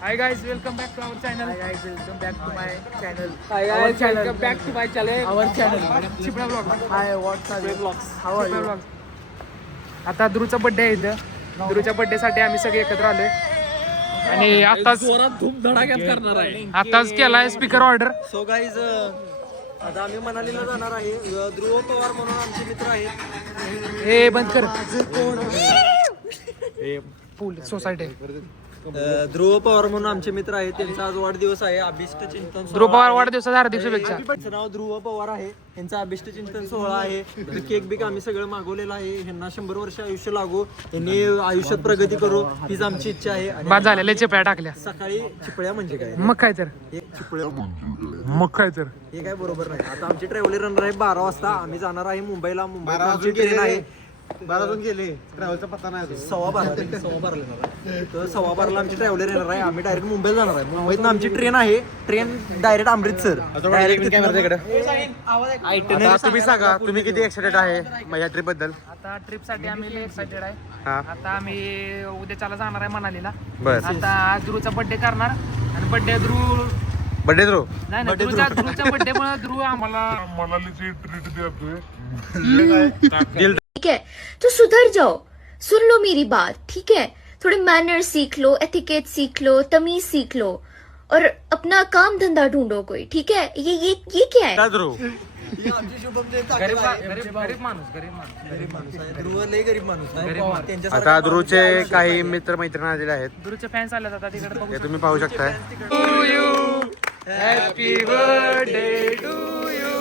Hi guys, welcome back to our channel. Hi guys, welcome back to my channel. Hi guys, welcome back to my channel. Our channel. चिपळा blog. Hi, what's up? Blogs. How are you? आता ध्रुवचा birthday आहे इथं. ध्रुवच्या birthday साठी आम्ही सगळे एकत्र आलोय. आणि आताच धूमधडाक्यात करणार आहे. आताच केलाय स्पीकर ऑर्डर. So guys, आता आम्ही मनालीला जाणार आहे. ध्रुव पवार म्हणून आमचे मित्र आहेत. हे बंद कर. फुल सोसायटी. ध्रुव पवार म्हणून आमचे मित्र आहेत. त्यांचा आज वाढदिवस आहे. अभिष्ट चिंतन ध्रुव पवार वाढदिवसाच्या हार्दिक शुभेच्छा. त्यांचं नाव ध्रुव पवार आहे. यांचा अभिष्ट चिंतन सोहळा आहे. केक बिक आम्ही सगळं मागवलेलं आहे. ह्यांना 100 वर्ष आयुष्य लागो, यांनी आयुष्यात प्रगती करू हीच आमची इच्छा आहे. आणि बाद झालेल्या चिपळ्या टाकल्या. सकाळी चिपळ्या म्हणजे काय? मग काय तर हे चिपळ्या मग काय तर हे काय बरोबर नाही. आता आमची ट्रॅव्हल रनर आहे 12 वाजता. आम्ही जाणार आहे मुंबईला. मुंबईला आमची ट्रेन आहे. 12 वाजून गेले, ट्रॅव्हलचा पत्ता नाही. 12:15 आमची ट्रॅव्हलर येणार आहे. आम्ही डायरेक्ट मुंबईला जाणार आहे. मुंबईत आमची ट्रेन आहे. Train direct Amritsar. आता तुम्ही सांगा, तुम्ही किती एक्साइटेड आहे माझ्या ट्रिप बद्दल? आता ट्रिप साठी आम्ही लय एक्साइटेड आहे. हा. आता आम्ही उद्याच्याला जाणार आहे मनालीला. बर. आता आज ध्रुवचा बर्थडे करणार आणि बर्थडे बर्थडे थ्रू नाही नाही ध्रुवच्या बर्थडे मुळे ध्रुव आम्हाला मनालीची ट्रीट देतोय. ठीक है तो सुधर जाओ, सुन लो मेरी बात, ठीक है? थोड़े मैनर सीख लो, एथिकेट सीख लो, तमीज सीख लो और अपना काम धंधा ढूंढो कोई, ठीक है? ये क्या है? ध्रुव गरीब माणूस ध्रुव लय गरीब माणूस आहे. त्यांच्यासारखं आता ध्रुवचे काही मित्र मैत्रिणी आलेले आहेत, ध्रुवचे फॅन्स आले आता तिकडे बघू ते तुम्ही पाहू शकताय. To you happy birthday to you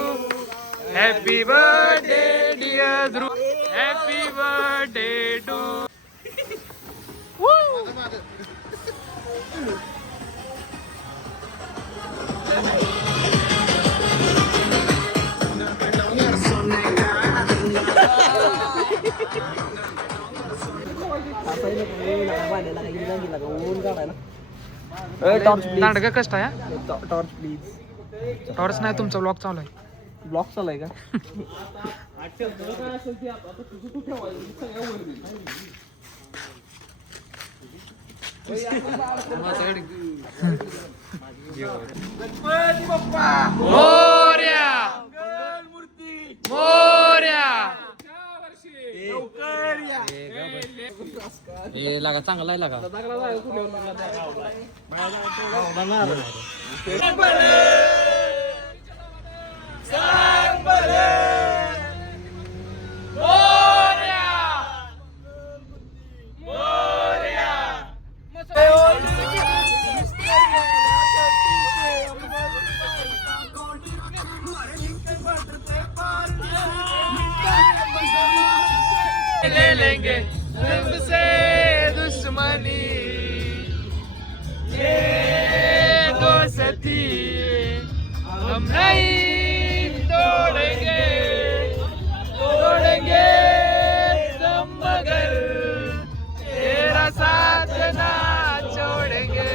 happy birthday dear Dhruv happy birthday to दांडगा कष्ट आहे. Torch please. टॉर्च नाही, तुमचा ब्लॉग चालू आहे. ब्लॉक चालू का? मोरया मोरया हे लागा चांगला आहे लागा. ले लेंगे तुमसे दुश्मनी ये दोस्ती हम नहीं तोड़ेंगे तोड़ेंगे तुम मगर तेरा साथ ना छोड़ेंगे.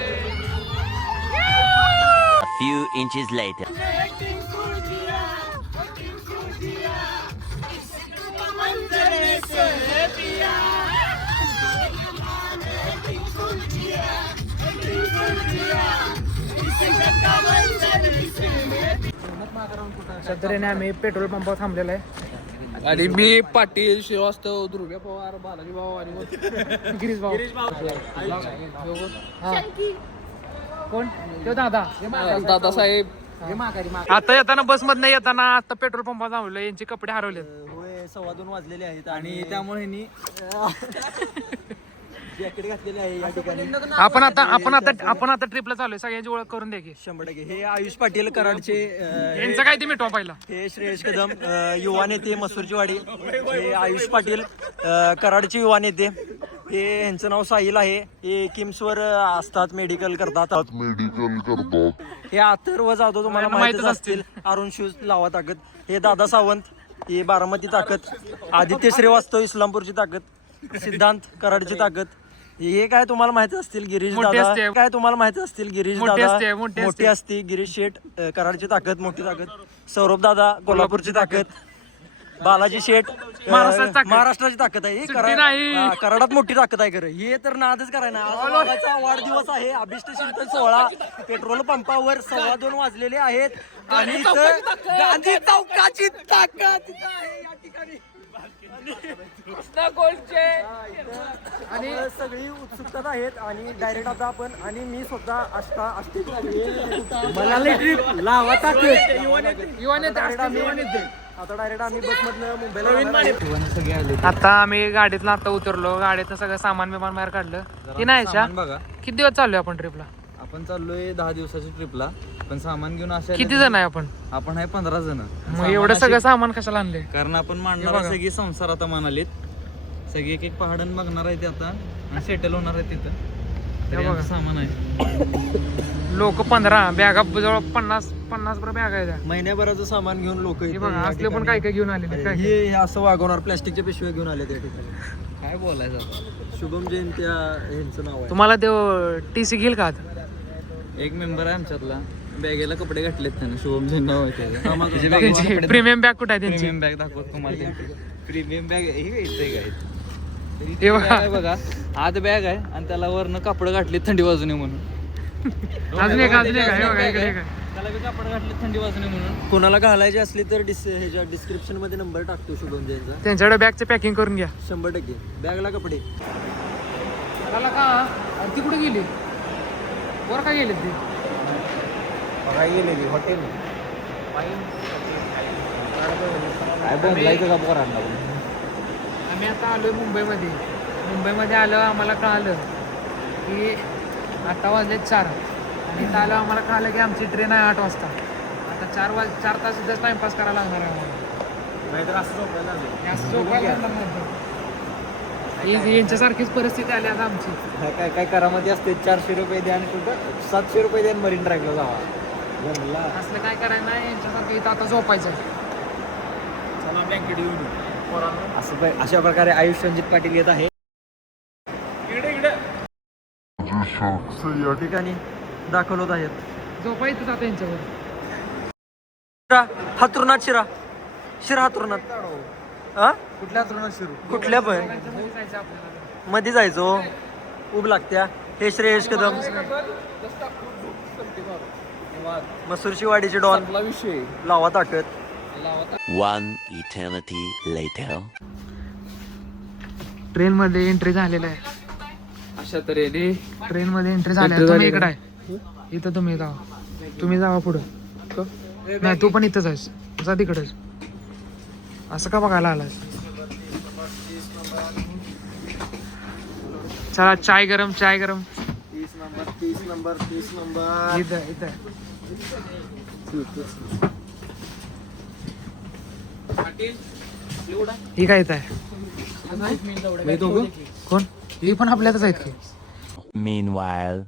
A few inches later. सध्याने आम्ही पेट्रोल पंपावर थांबलेला आहे. आणि मी पाटील श्रीवास्तव, ध्रुव पवार, बालाजी भाऊ आणि गिरीश भाऊ. हा. कोण तो दादा. दादासाहेब. आता येताना बस मधनं येताना आता पेट्रोल पंपावर थांबलो. यांचे कपडे हरवले. होय 2:15 वाजलेले आहेत आणि त्यामुळे ह्यांनी जॅकेट घातलेले आहे या ठिकाणी. आपण आता ट्रिपला चाललोय. सगळ्यांची ओळख करून द्या की. 100%. हे आयुष पाटील कराडचे. यांचं काय ते मिटवा पहिला. हे श्रेयश कदम युवा नेते मसूरची वाडी. हे आयुष पाटील कराडचे युवा नेते. हे ह्यांचं नाव साहिल आहे. हे किम्सवर असतात, मेडिकल करतात. हे अथर्व जाधव तुम्हाला माहितच असतील. अरुण शूज लावा ताकद. हे दादा सावंत, हे बारामती ताकद. आदित्य श्रीवास्तव इस्लामपूरची ताकद. सिद्धांत कराडची ताकद. हे काय तुम्हाला माहिती असतील गिरीश दादा. काय तुम्हाला माहिती असतील गिरीश दादा. मोठी असती गिरीश शेठ कराडची ताकद, मोठी ताकद. सौरभ दादा कोल्हापूरची ताकद. बालाजी शेठ महाराष्ट्राची ताकद. महाराष्ट्राची ताकद आहे. सुट्टी नाही. कराडात मोठी ताकद आहे खरं. हे तर नादच करायला आज बाबाचा वाढदिवस आहे. अभिष्ट चिंतन सोहळा पेट्रोल पंपावर 2:15 वाजलेले आहेत आणि इथं गांधी चौकाची ताकद इथं आहे या ठिकाणी. आणि सगळी उत्सुकता आहेत आणि डायरेक्ट आता आपण आणि मी स्वतः मला ट्रिप लावा आता डायरेक्ट आम्ही बसमधनं मुंबईला आता आम्ही गाडीतनं आता उतरलो. गाडीतनं सगळं सामान बिमान बाहेर काढलं. ती नाही सामान बघा, किती दिवस चाललोय आपण ट्रिपला? आपण चाललोय 10 दिवसाच्या ट्रिपला. पण सामान घेऊन असे किती जण आहे आपण? आपण आहे 15 जण. मग एवढं सगळं सामान कशाला आणले? कारण आपण मांडणार आहे सगळी संसार आता मानालीत. सगळी एक एक पहाडन बघणार आहे ते आता आणि सेटल होणार आहे तिथं. तरी आमचं सामान आहे. लोक 15 बॅगा जवळ 50 बॅगा आहेत. महिन्याभराचं सामान घेऊन लोक हे बघा असले पण काय काय घेऊन आले. काय हे असं वागवणार प्लॅस्टिकच्या पिशव्या घेऊन आले त्या ठिकाणी. काय बोलायचं आता. शुभम जैन त्या ह्यांचं नाव आहे. तुम्हाला ते TC घेईल का आता? एक मेंबर आहे आमच्यातला, बॅगेला कपडे घातलेत त्यानं. शुभम जैन नाव आहे त्याचं. प्रीमियम बॅग कुठे आहे त्यांची? प्रीमियम बॅग दाखवत तुम्हाला. प्रीमियम बॅग हे बघा. बघा आत बॅग आहे आणि त्याला वरनं कापड घातले थंडी वाजूने म्हणून. अजून एक आहे. हे बघा इकडे एक आहे. त्याला बी कापड घातले थंडी वाजूने म्हणून. कोणाला घालायची असली तर ह्याच्या डिस्क्रिप्शन मध्ये नंबर टाकतो शुभम जैनचा. त्यांच्याकडे बॅगचं पॅकिंग करून घ्या. 100% बॅगला कपडे. त्याला का ती कुठे गेली? वर काय गेली ती? गेलेली हॉटेल काय बोलायचं का पोरांना. आम्ही आता आलोय मुंबईमध्ये. मुंबईमध्ये आलं आम्हाला कळालं की 8 वाजले 4 आणि इथं आलं आम्हाला कळालं की आमची ट्रेन आहे 8 वाजता. आता 4 तास सुद्धा टाइमपास करायला लागणार आहे आम्हाला. नाहीतर असं झोपायला लागलं. हे असं झोपायला लागणार नाही. यांच्यासारखीच परिस्थिती आली आता आमची. काय काय करामध्ये असते 400 रुपये द्या आणि कुठं 700 रुपये द्या मरीन ड्राईव्हला जावा. जमला असलं काय करायचं नाही. यांच्यासारखं इथं आता झोपायचं. चला ब्लँकेट घेऊन असं अशा प्रकारे आयुष रणजित पाटील येत आहे या ठिकाणी दाखवत आहेत. झोपायचंच आता यांच्यावर. हातरुणात शिरा हातरुणात. हा कुठल्या तरुणात सुरू कुठल्या पण जायचं आपल्याला. मध्ये जायचो. उब लागत्या. हे श्रेयश कदम मसूरची वाडीचे डॉन विषय लावा ताकद. One eternity later. ट्रेन मध्ये एंट्री झालेलं आहे. अशा तऱ्हेने ट्रेन मध्ये एंट्री झाली. तुम्ही इकडे आहे. इथं तुम्ही जावा. तुम्ही जावा पुढं. नाही तू पण इथंच आहेस. जा तिकडच. असं का बघायला आलास? चला चाय गरम 30 नंबर इथं. ही काय इथं आहे? कोण? ही पण आपल्यातच आहेत की. Meanwhile.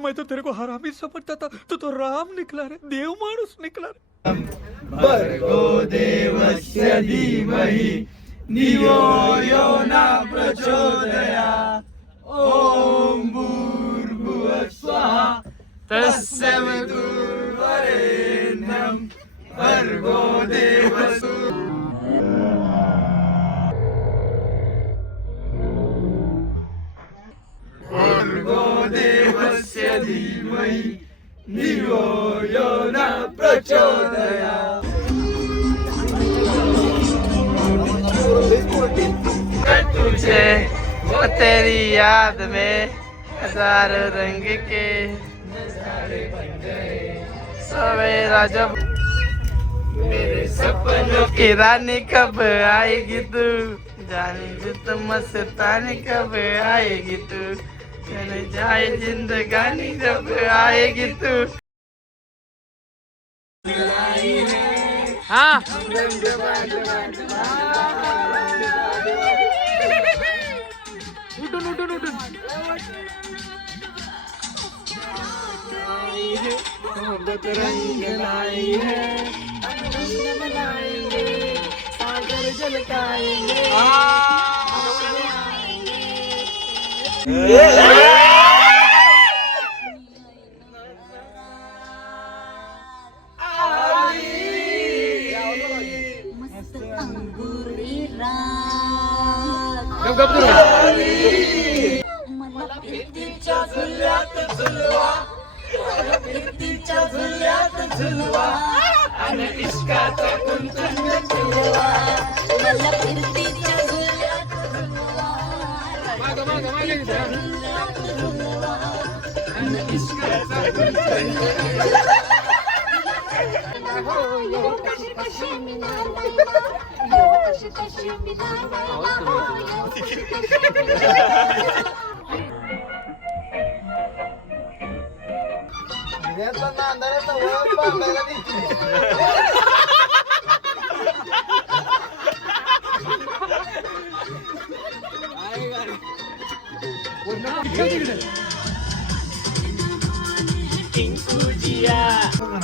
मैं तो तेरे को हरामी समझता था, तो राम निकला रे, देव माणूस निकला रे. तेरी याद में हजारों रंग के सवेरा जब मेरे सपनों की रानी कब आएगी तू, जाने जो मस्तानी कब आएगी तू, चले जाए जिंदगानी जब आएगी तू. हा उठून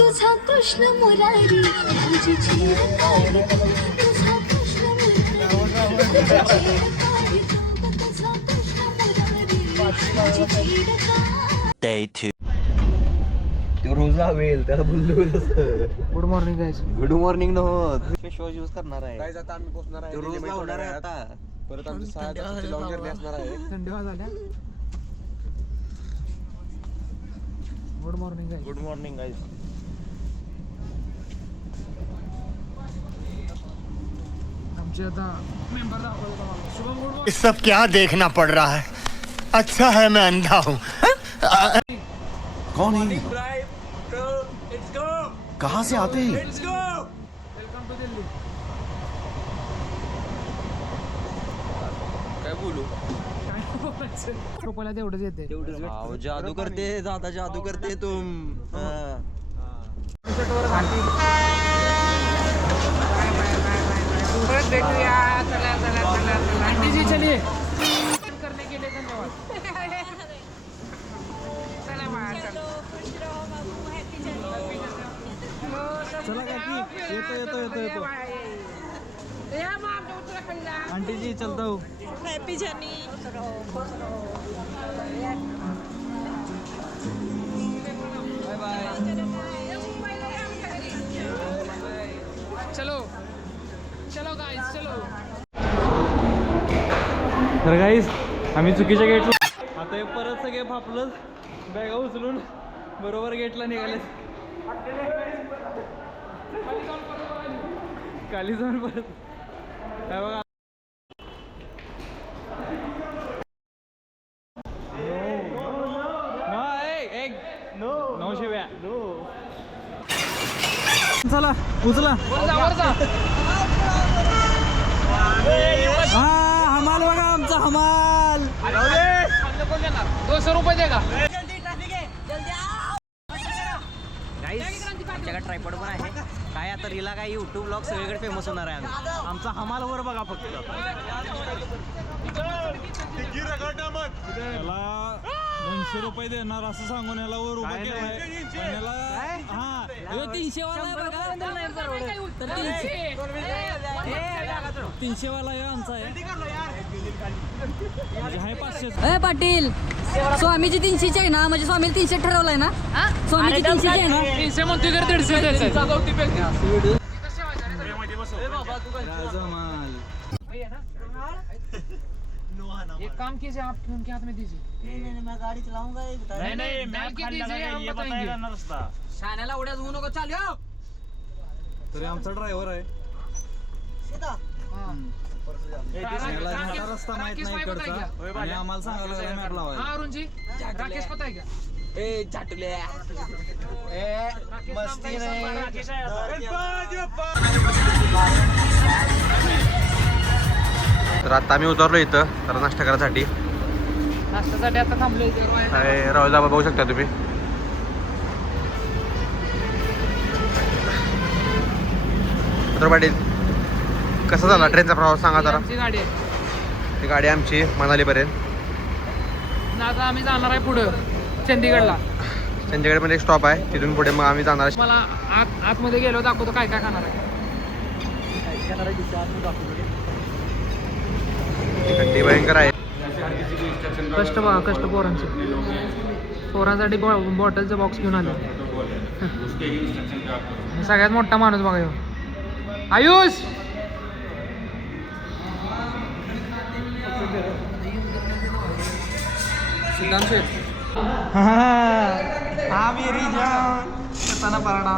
तुझा कृष्ण मुरारी तुझी चिरकाली तुझा कृष्ण मुरारी तुझा कृष्ण मुरारी तुझी चिरकाली Day 2. तो रोज लावेल त्याला बोललो तसं. Good morning guys. Good morning no face wash use करणार आहे. काय आता आम्ही पोचणार आहे तो रोज लावणार आहे आता. परत आमची 6 तासाची लॉंग जर्नी असणार आहे. थंडी वाज झाल्या. Good morning guys. Good morning guys. आमचे आता मेंबर दाखवतो तुम्हाला. शुभम गुड ये सब क्या देखना पड़ रहा है? अच्छा है मैं अंधा हूँ. कौन है? कहाँ से आते हैं? Welcome to Delhi. काय बोलू? रुपयाला तेवढंच येते. जादू करते दादा जादू करते तुम. आंटी जी चलिए. करने के लिए धन्यवाद. चला काकी येतो येतो येतो येतो आंटी जी चलता हूँ. Happy journey. चलो चलो गाइस चलो. तर गाईस आम्ही चुकीच्या गेटला आता हे परत सगळे फापलं बॅगा उचलून बरोबर गेटला निघाले. खाली जाऊन परत काय बघा. नो शिव्या. चला उचला. हा हमाल बघा आमचा हमाल. 200 रुपये देगा. आमच्याकडे ट्रायपॉड पण आहे. काय आता रीला काय युट्यूब ब्लॉग सगळीकडे फेमस होणार आहे. आम्ही आमचा हमाल वर बघा फक्त. याला 200 रुपये देणार असं सांगून याला वर उभा केलाय. पण याला हा 300 वाला आहे बघा. तर 300 वाला आहे आमचा आहे. म्हणजे आहे 500. पाटील स्वामीची 300 आहे ना, म्हणजे स्वामीला 300 ठरवलंय ना. स्वामीची 300 आहे ना. 300 म्हणतोय तर 150 द्यायचं. एक काम कीजिए आप उनके हाथ में दीजिए. मैं गाड़ी चलाऊंगा. नहीं डाल के दीजिए हम बताएंगे. शाण्याला उड्या जाऊ नको. चाल यो. तरी आमचा ड्रायव्हर आहे. हाँ. याला ह्याचा रस्ता माहित नाही इकडचा आणि आम्हाला सांगायला लागला मॅप लावायला. हाँ अरुण जी राकेश पता है क्या? मस्ती तर आता आम्ही उतरलो इथं तर नाश्ता करायसाठी. नाश्त्यासाठी आता थांबलो इथे. राहुल दाबा बघू शकता तुम्ही. तर पाटील कसा झाला ट्रेनचा प्रवास सांगा जरा. आमची गाडी आहे. ही गाडी आमची मनालीपर्यंत. आणि आता आम्ही जाणार आहे पुढं चंदीगडला. त्यांच्याकडे एक स्टॉप आहे तिथून पुढे मग आम्ही जाणार. मला आतमध्ये गेलो दाखवतो काय काय खाणार आहे. थंडी भयंकर आहे. कष्ट बघा, कष्ट पोरांचे. पोरांसाठी बॉटलचं बॉक्स घेऊन आले. सगळ्यात मोठा माणूस बघा ह्यो. आयुष सिद्धांत शेठ हा मेरी जान कसाना पराठा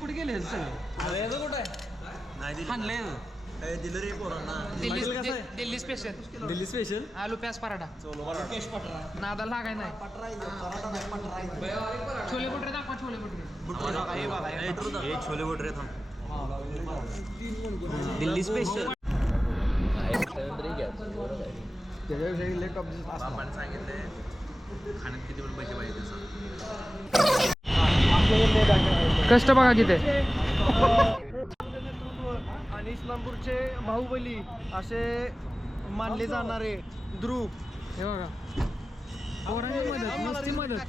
कुठे गेले दिलं रे पोरांना. दिल्ली स्पेशल, दिल्ली स्पेशल आलू प्याज पराठा. नादाला लागाय नाही. छोले भटुरे दाखवा, छोले भटुरे. हे छोले भटुरे थांब. दिल्ली स्पेशल. कष्ट बघा किती. आणि इस्लामपूरचे बाहुबली असे मानले जाणारे ध्रुव. हे बघा पोरांची मदत, नुसती मदत.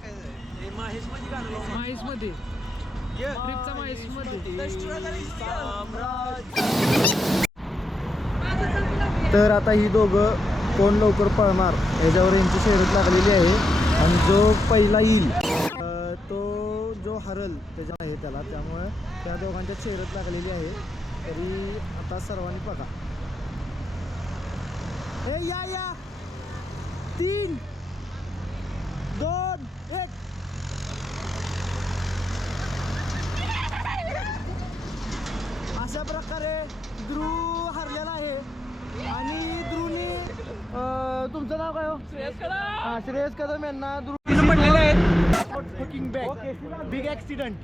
माहीस मध्ये ट्रिपचा माहीस मध्ये. तर आता ही दोघं कोण लवकर पळणार याच्यावर यांची शर्यत लागलेली आहे. आणि जो पहिला येईल तो जो हरल त्याच्या आहे त्याला. त्यामुळे त्या दोघांच्या शर्यत लागलेली आहे. तरी आता सर्वांनी बघा. ए या 3, 2, 1. अशा प्रकारे ध्रुव हरलेला आहे. आणि ध्रुवनी तुमचं नाव काय हो? श्रेयस कदम यांना ध्रुव पडलेले आहेत. Big accident.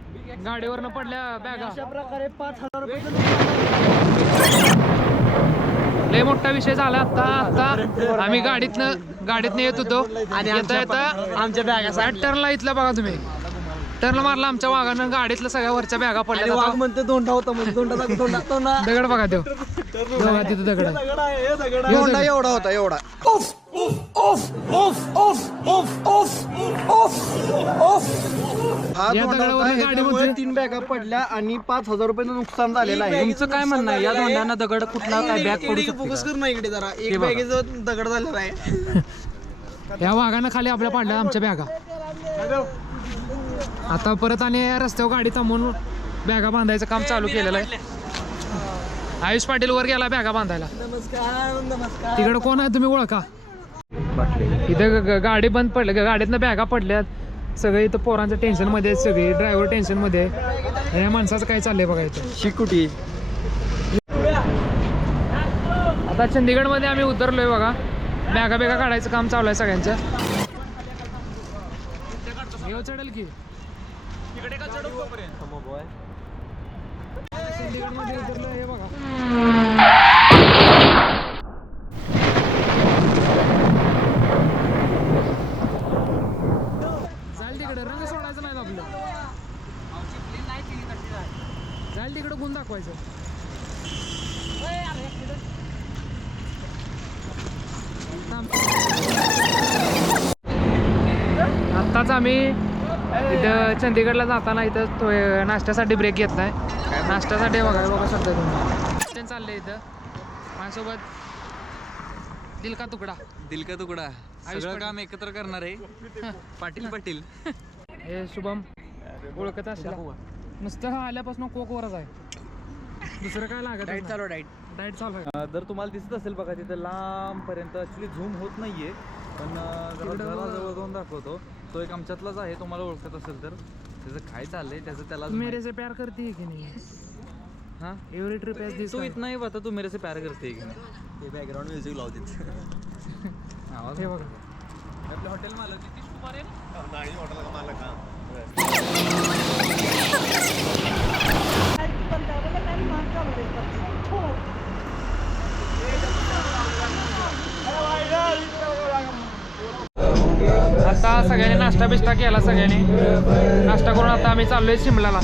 गाडीवरनं पडल्या बॅगा. अशा प्रकारे 5,000 रुपये. लय मोठा विषय झाला आता आम्ही गाडीतनं येत होतो आणि येता आमच्या बॅगा टर्नला इथला बघा तुम्ही. टर्न मारला आमच्या वाघानं, गाडीतल्या सगळ्या वरच्या बॅगा पडल्या. वाघ म्हणते दोंडा होता म्हणजे दोंडा दगड बघा तो बघा तिथं दगड. एवढा होता एवढा. या दगडावर गाडी मध्ये 3 बॅगा पडल्या आणि 5,000 रुपयाचं नुकसान झालेलं आहे. तुमचं काय म्हणणं आहे? या दोंडांना दगड कुठला काय बॅग पडू शकतो फोकस कर ना इकडे जरा. एक बॅगेचं दगड झालेला आहे. या वाघानं खाली आपल्या पाडल्या आमच्या बॅगा. आता परत आणि रस्त्यावर गाडी थांबवून बॅगा बांधायचं काम चालू केलेलं आहे. आयुष पाटील वर गेला बॅगा बांधायला. नमस्कार. तिकडे कोण आहे तुम्ही ओळखा. इथं गाडी बंद पडली, गाडीतनं बॅगा पडल्यात. सगळे इथं पोरांचं टेन्शन मध्ये आहेत, सगळे ड्रायव्हर टेन्शन मध्ये आहे. या माणसाचं काय चाललंय बघा इथं. शिकुटी. आता चंदीगड मध्ये आम्ही उतरलोय बघा. बॅगा काढायचं काम चालू आहे सगळ्यांचं. घेऊ चढेल की चंदीगड मध्ये उतरलोय हे बघा. जाईल तिकडे, रंग सोडायचं नाही आपलं. जाईल तिकडे गुण दाखवायचं. आत्ताच आम्ही इथं चंदीगडला जाताना इथं नाश्त्यासाठी ब्रेक घेतलाय. नाश्त्यासाठी बघा सध्या तुम्ही चाललंय इथं माझ्यासोबत. दिल का तुकडा सगळं काम एकत्र करणार आहे. पाटील हे शुभम ओळखत असेल. नुसतं हा आल्यापासून कोकवरच आहे, दुसरं काय लागत. डाएट चालू आहे. जर तुम्हाला दिसत असेल बघा तिथं लांबपर्यंत ॲक्च्युली झूम होत नाहीये, पण जरा जवळ जाऊन दाखवतो. तो एक आमच्यातलाच आहे, तुम्हाला ओळखत असेल तर. त्याचं काय चाललंय त्याचं त्याला मेरे से प्यार करती है की नहीं. हां एवरी ट्रिप एज दिस. तू इतना ही बता, तू मेरे से प्यार करते की नाही. ते बॅकग्राऊंड म्युझिक लावते. हे बघा आपल्या हॉटेल मालक नाही हॉटेल मालक का. आता सगळ्यांनी नाश्ता बिष्टा केला. सगळ्यांनी नाश्ता करून आता आम्ही चाललोय शिमलाला.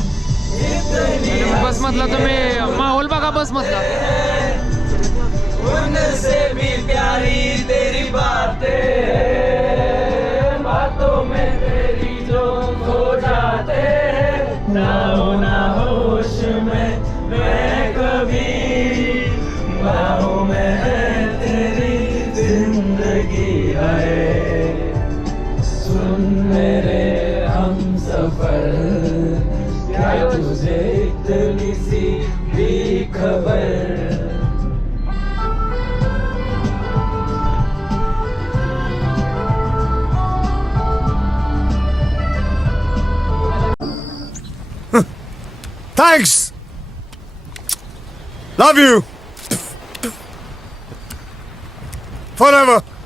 बस मधला तुम्ही माहोल बघा. बस मधला इतनी सी भी खबर Thanks. Love you. Forever.